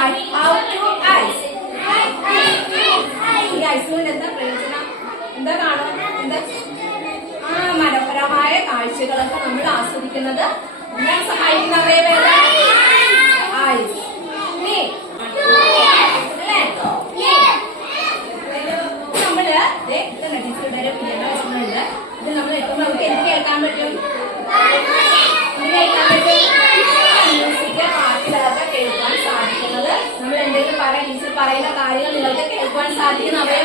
how to ice. ഈ ice കൊണ്ട് എന്താ പ്രയോജനം? എന്താ കാണും? എന്താ മനോഹരമായ കാഴ്ചകളൊക്കെ നമ്മൾ ആസ്വദിക്കുന്നത് ഞാൻ സഹായിക്കുന്നവയെ ഐസ്. നമ്മള് ടീച്ചറുടെ പിന്നീട് വെച്ചിട്ടുണ്ട്. ഇത് നമ്മൾ എത്തുമ്പോൾ നമുക്ക് എന്ത് കേൾക്കാൻ പറ്റും? മ്യൂസിക് പാട്ടുകളൊക്കെ കേൾക്കാൻ സാധിക്കുന്നത്. നമ്മൾ എന്തെങ്കിലും പറയാം, ടീച്ചർ പറയുന്ന കാര്യങ്ങൾ നിങ്ങൾക്ക് കേൾക്കാൻ സാധിക്കുന്നവയെ